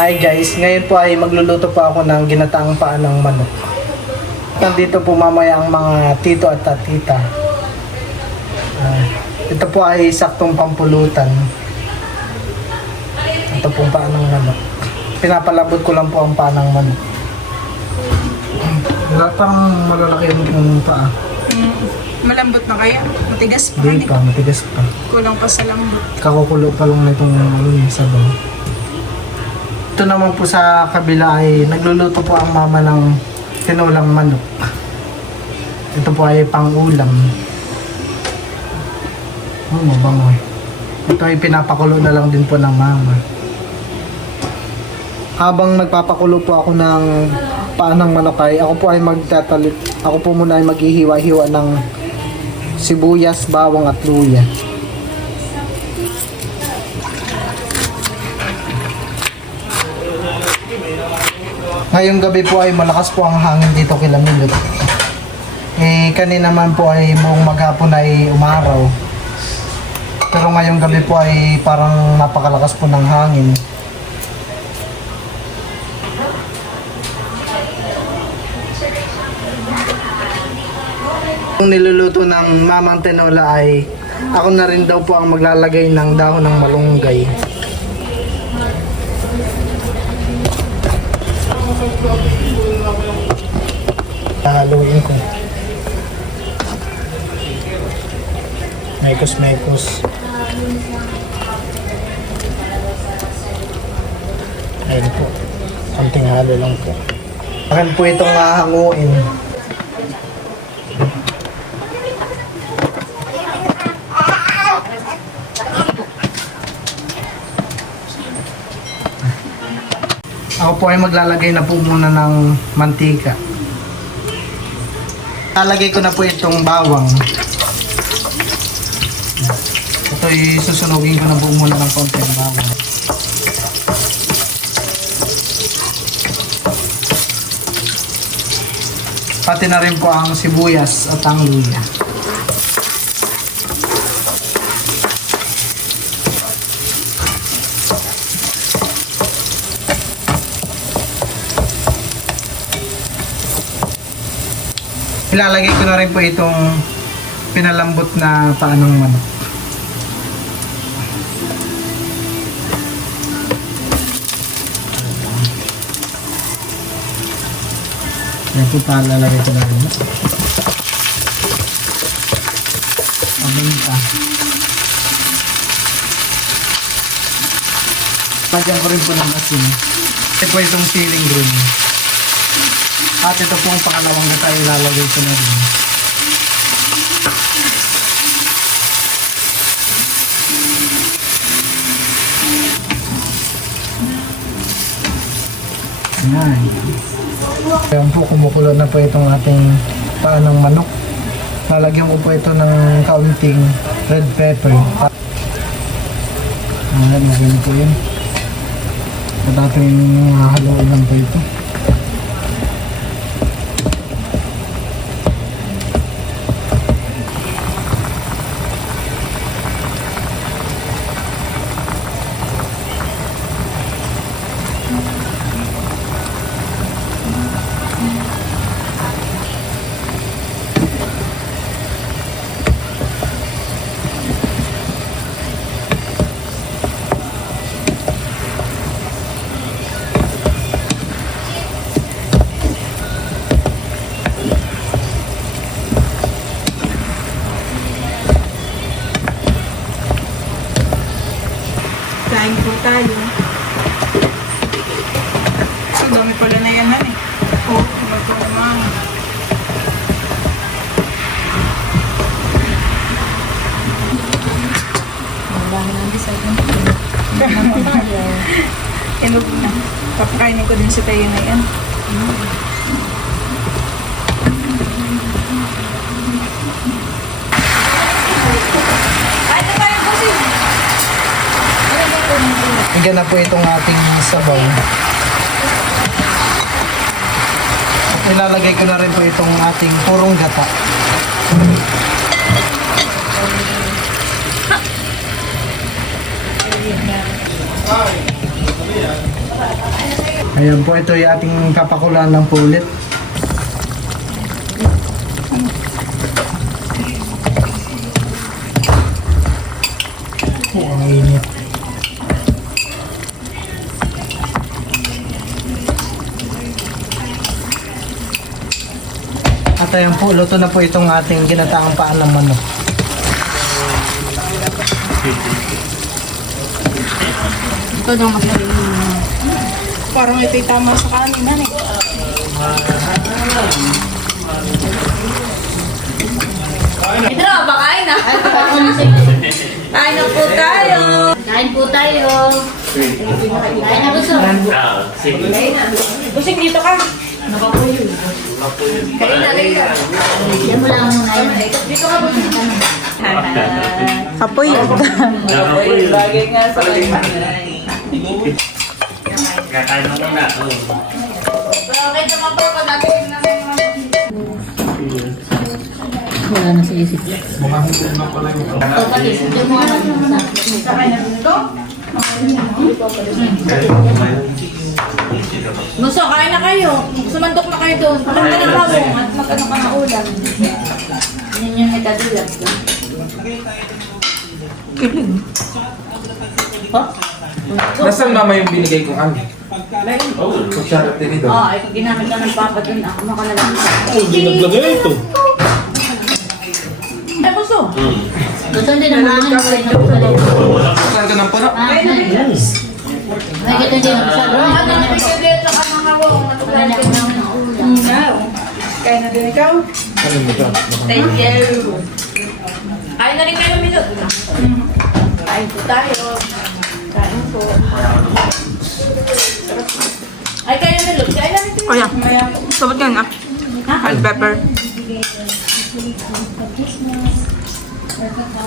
Hi guys, ngayon po ay magluluto po ako ng ginataang paa ng manok. Nandito po mamaya ang mga tito at tita. Ito po ay saktong pampulutan. Ito po paa ng manok. Pinapalabot ko lang po ang paa ng manok. Parang malalaki yung paa. Malambot na kaya? Matigas pa? Hindi pa, matigas pa. Kulang pa sa lambot. Kakukulo pa lang na itong sabaw. Ito naman po sa kabila ay nagluluto po ang mama ng tinulang manok. Ito po ay pang-ulam. Mabango. Ito ay pinapakulo na lang din po ng mama. Habang nagpapakulo po ako ng paa ng manok ay ako po ay magtatalit. Ako po muna ay maghihiwa-hiwa ng sibuyas, bawang at luya. Ngayong gabi po ay malakas po ang hangin dito kila Milot. Kanina naman po ay buong maghapon ay umaraw. Pero ngayong gabi po ay parang napakalakas po ng hangin. Yung niluluto ng mamang tinola ay ako na rin daw po ang maglalagay ng dahon ng malunggay. Haluin ko. Mekos. Ayun po. Konting halo lang po. Akin po itong hahanguin. Ako po ay maglalagay na po muna ng mantika. Lalagay ko na po itong bawang. Ito ay susunugin ko na po muna ng konti ang bawang. Pati na rin po ang sibuyas at ang luya. Ilalagay ko na rin po itong pinalambot na paa ng manok. Yan po pa, lalagay ko na rin. Pabinta. Lagyan ko rin po ng asin. Ito po itong siling green. At ito po ang pangalawang na tayo ilalagay ko na rin. Ayan. Ayan po, kumukulo na po itong ating paa ng manok. Lalagyan ko po ito ng kaunting red pepper. Ayan, magaling po yun. At ating haluin lang po ito. Kain po tayo. Ang dami pala na yan, han eh. Oo, ito naman. Inog na. Papakainin ko din si tayo na yan. Hingga na po itong ating sabaw. Ilalagay ko na rin po itong ating purong gata. Ayan po, ito yung ating papakulaan ng pulit. Ang init. At ayan po, luto na po itong ating ginataang paan ng manok. Ito daw mas parang ito'y tama sa kanin na eh. Pedro, bakain na. Kain na po tayo. Kain po tayo. Kain na gusto. Busing dito ka. Kain na rin. Yan mo lang muna yun. Dito ka po. Apoy. Apoy. Bagay nga sa Kakain mo muna. Pero okay naman po pag natin namin wala na sa isip. Ito pati, sige mo nga Gusto, kain na kayo. Sumandok na kayo doon. Pakanta na babong at magkano ka na ulam. Yan yung itadilag. Ha? Nasaan mama yung binigay kong ano? Kutsara tinidor. Oo, ay ginamit na ng papa doon. Ako makalalang. Naglagay ito. Ay, gusto. Gusto din naman yung kain na ulam. Saan ka ng puno? Ay, gito din ang masyado. Ano, nagkagito ka ng hawang. Wala ko ng ulam. Kaya na din ikaw. Thank you. Kain na rin kayo, Milot. Kain po tayo. Kain po. Ay, kayo, Milot. Kain na rin kayo. Kuya, sabot ka nga. Hot pepper.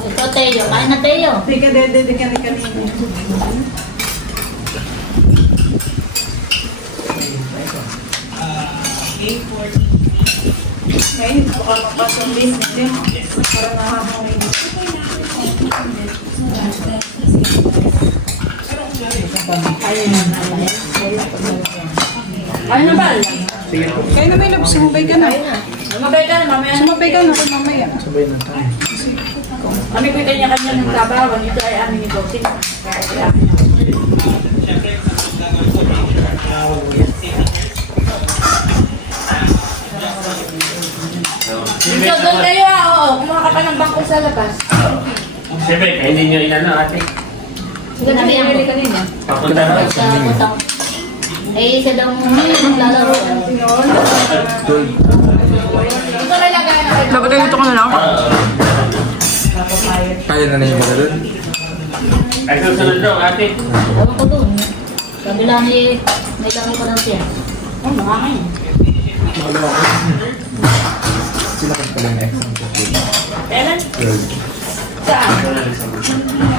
Ito, Teo. Kain na, Teo. Tika, dede ka ni kanina. Ngayon, baka mapasang din. Parang nakakawin. Kain na ba? Kaya na may love, sumabay ka na. Sumabay ka na, mamaya. Sumabay ka na kung mamaya. Sabay na tayo. Kami ko kanya-kanya ng trabaho. Ito ay amin ni Bossing. Kaya ay amin. Dito, doon kayo Oo, kumuha ka pa ng bangko sa labas. Siyempre, hindi nyo inano ate. Sige, nabili kanina. Papunta na. Sa utang. Eh, isa daw naglalaro. Ito may lagay na kayo. Dapat dito ka na lang. Kaya na yung mga doon. Ay, susunod daw ate. Ewan ko doon. Kabila ni may lagay ko lang siya. Oh, makakain. Sila ka pala yung exam ko. Kailan? Saan?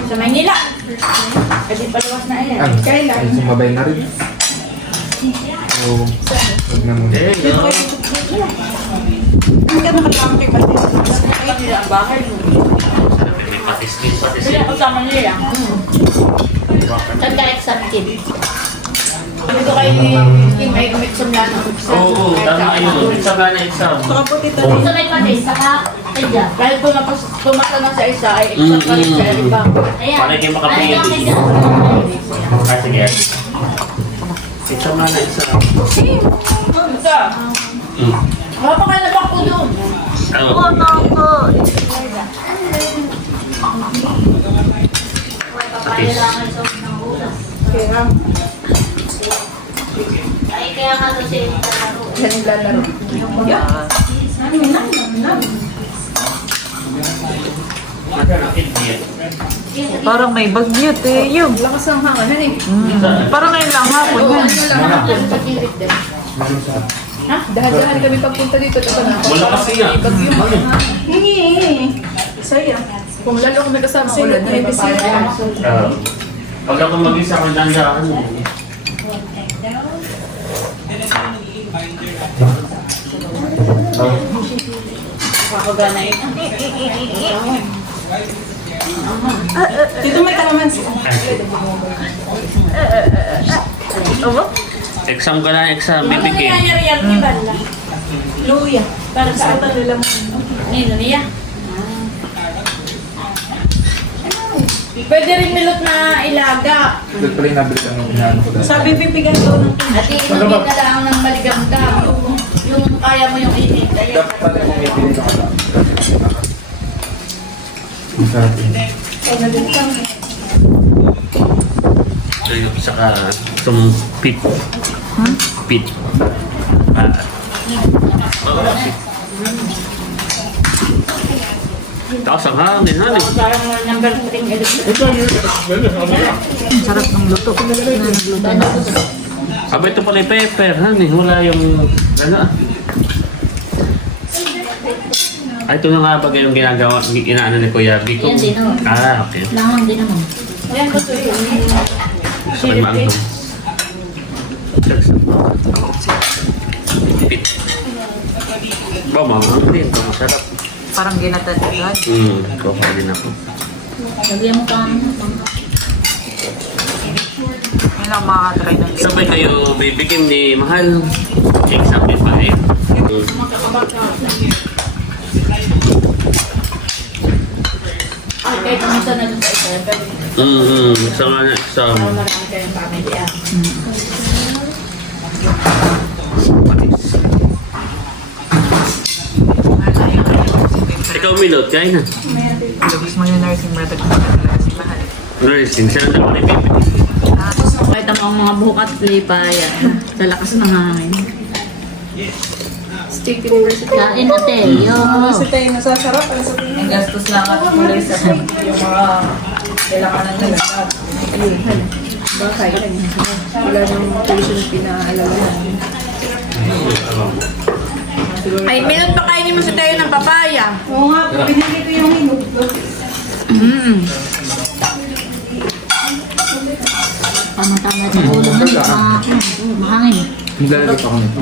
Sa Maynila. Kasi paluwas na yan. Ano? Ay, sumabay na rin. So, huwag na muna. Hindi ka nakatawag kay Pati. Ay, nila ang bahay mo. Patis-tis, Kasi patis-tis. ako sama nila. Saan ka exam kid? Dito kay Kim ay umitsam na ng Oo, tama yun. Isa ba na exam? Saka po tita. Sa may patis, saka kaya. Dahil kung pumasa na sa isa, ay exam pa rin sa iba. Ayan. Para kayo makapigil. Ano yung kaya? Ah, sige. Exam na exam. Isa. Wala pa kayo na bangko doon. Ano? Kailangan sa ng ulas. Kaya, Ay, kaya nga doon siya yung talaro. yan yung lalaro. Parang may bagyo, Teo. Lakas ang hangin, Parang ngayon lang hapon yan. Sa kilid din. Dahan-dahan kami pagpunta dito. Wala kasi nga. Hingi. Saya. Kung lalo kami kasama sa ulan, may bisita. Pag ako mag-isa kung dandahan mo. Pakaganain. Dito may kalamansi. Aba? Exam ka na, exam. Ano Bibigyan. nangyayari ni Bala? Luya. Para sa ata nila mo. Nino niya? Pwede rin milot na ilaga. Ito pala yung nabili ang inaano ko dahil. Sabi pipigan ko ng At iinumin na lang ng maligam-gam. Yung kaya mo yung init. Ayan. Dapat pala yung may pinili ko lang. Ang sarap yun. Ayun, saka itong pit. Pit. Tapos ang hangin, honey. Parang number 3 Sarap ng luto. Aba, ito pala yung pepper, honey. Wala yung, ano. Ay, ito na nga ba yung ginagawa, inaano ni Kuya Biko? Yan din, oh. Ah, okay. Langang din naman. Ayan ko ito. Gusto ko yung maantong. Pit. Ba, mamang din. Masarap. Parang ginatatigan. Okay din ako. Lagyan mo pa ano. May lang makakatry ng Sabay kayo bibigyan ni Mahal. Example pa eh. Ay, kahit kumita na dun sa isa. Pwede. Sa nga na, sa... Marami kayong family ah. Ikaw, Milot, kain na. Gusto mo yung nursing brother ko talaga si Mahal. Nursing, siya na naman ibibigay. Pakita mo ang mga bukat lipayan. Sa lakas ng hangin. State University. Kain na Teo. Kasi tayo nasasarap. Ang sa tingin. Gastos lang at kulay sa Yung mga kailangan ng lahat. Bakay. Wala nang tuition pinaalalahan. Ay, Milot, pakainin mo si Teo ng papaya. Oo nga, pinili ko yung hinog. Tama-tama sa ulo na. Mahangin. Ang lalagay pa ko nito.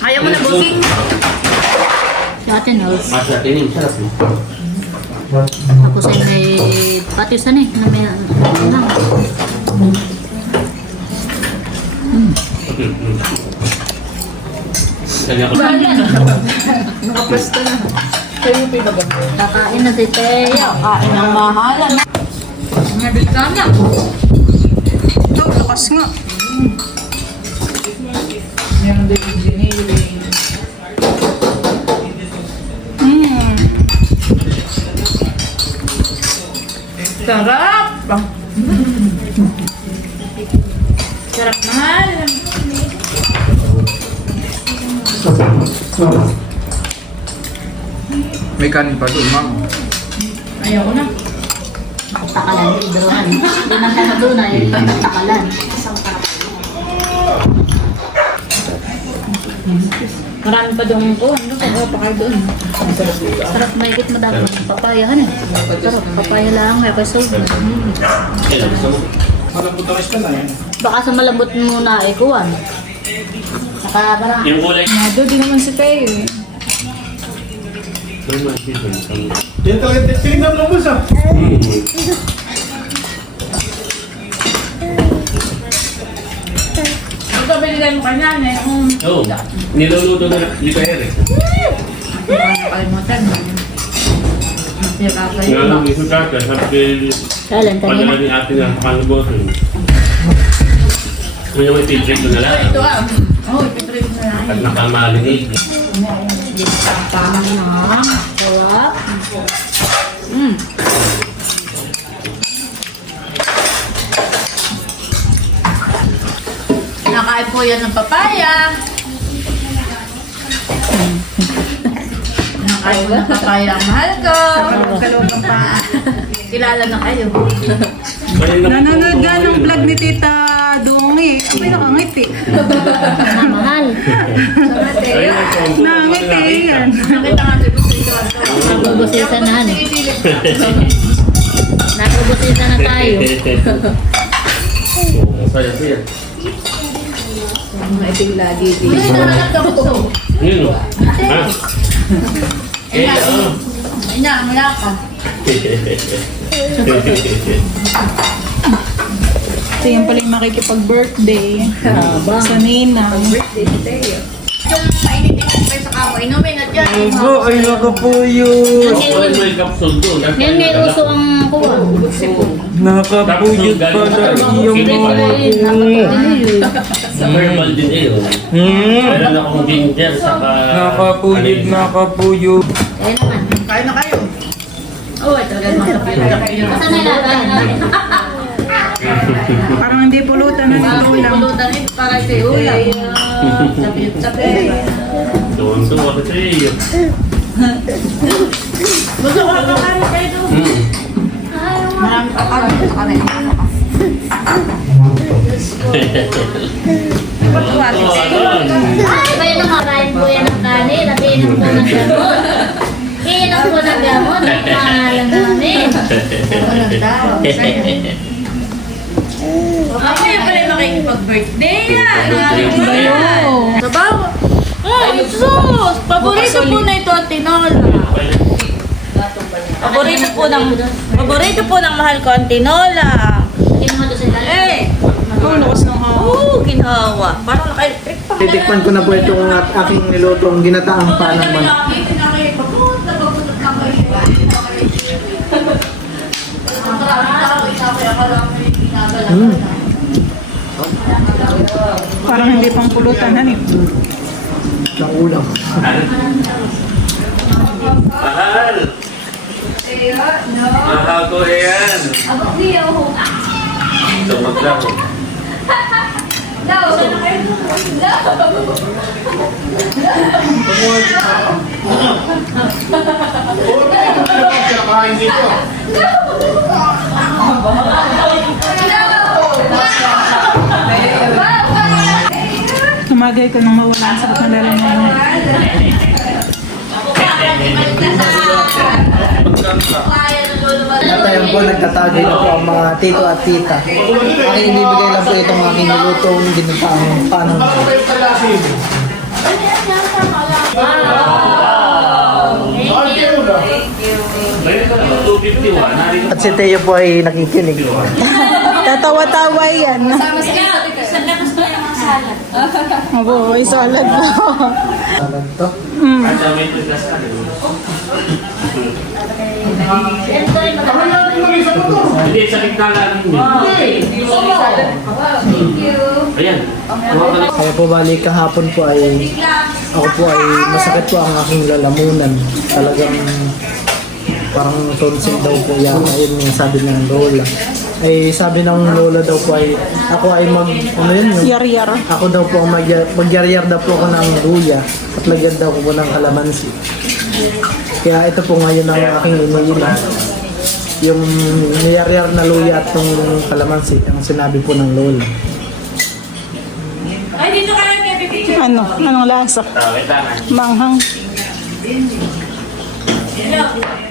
Ayaw mo na busing. Si Ate Nels. Masya, tining, sarap mo. Tapos ay may patisan eh. Na may lang. Kanya ko. Nakapwesto na. Kayo yung pinabag. Kakain na si Teo. Kain ng mahalan. Nabig ka na. Ito, lakas nga. Meron din yung giniling. Sarap! Sarap mahal. May kanin pa doon, ma'am. Ayaw ko na. Takalan, hidrohan. Hindi na tayo doon ay takalan. Marami pa doon ko. Ano pa? Pa kayo doon. Sarap mahigit madami. Papayahan eh. Sarap. Papaya lang. May pasold. Baka sa malambot muna ay kuwan. Saka parang. Yung kulay. Nado, di naman si Teo eh. Yan talaga, tinignan mo mo sa. Ang kabili mo kanya na yung Oo. Niluluto na ni Pere. nakalimutan. Nakakayo Nga ba? nung iso kaka, sabi Kailan padala kanina? ni ate na pakalubotin. Kung yung iti-drink na lang. Ito ah. Oh, ipitrin mo na. At nakamalinig. Tama na. Sarap. Nakain po yan ng papaya. Nakain po ng papaya ang mahal ko. Kalawang pa. Kilala na kayo. Nanonood nga ng vlog ni Tita Dongi. Abay, nakangiti. Na mahal. Nakangiti yan. Nakita nga si Nagubusisan na ano. Nagubusisan na tayo. Saya siya. Mga iting lagi dito. Hindi na hanap ka po. Yun o. Ha? Eh, oo. Ina, wala ka. Ito yung pala yung makikipag-birthday. Sa ninang. Yung painitin ko pa sa kamo, inumin at yan. Opo, ay nakapuyot. Well, may capsule doon. Yan may uso ang kuha. Nakapuyot pala iyong Herbal din eh. Oh. Meron akong ginger, saka... Nakapuyot, nakapuyot. Ayun naman. Kain na kayo. Oo, ito talaga mga kapit. Basta nilagay. Parang hindi pulutan na yung ulam. Pulutan ito para ito ulam. Sabi. Tuwan-tuwa kasi iyo. Gusto ko lang kakain kayo doon. Marami kakain sa kanin. Ay, ba yun ang makain po yan ng kanin at iinom po ng gamot. Iinom po ng gamot at pangalan namin. Ako yung pala makikipag-birthday yan. Sabaw. Ay, sus! Paborito po na ito ang tinola. Paborito po ng mahal ko ang tinola. Eh! Oh, lakas ng hawa. Oo, ginhawa. Parang naka-electric pa. Titikman ko na po itong aking nilutong ginataang panang man. Parang hindi pang pulutan, hani. Ng ulam. Mahal! Mahal ko yan! Tumag lang. Tumagay ka nang mawala ang sakit na lalaman. At ayan po, nagtatagay na po ang mga tito at tita. Aking ibibigay lang po itong aking nilutong ginataang panang man. Ngayon ka naman, 251. Narito At si Teo po ay nakikinig. Tatawa-tawa yan. Sa labas ko yung mga salad. Abo, ay salad po. Alam to. at sa may tugasan. Hindi, sa gitna lang yun. Ayan. Kaya po bali kahapon po ay ako po ay masakit po ang aking lalamunan. Talagang parang tonsil daw po yan. Ayun yung sabi ng lola. Ay sabi ng lola daw po ay ako ay ano yun yung Yar-yar. ako daw po ang magyar-yar daw po ako ng luya at lagyan daw ko po ng kalamansi. Kaya ito po ngayon ang aking iniinom. Yung niyar-yar na luya at yung kalamansi ang sinabi po ng lola. Ay, dito ka lang kaya Ano? Anong lasa? Wait lang. Manghang. Hello.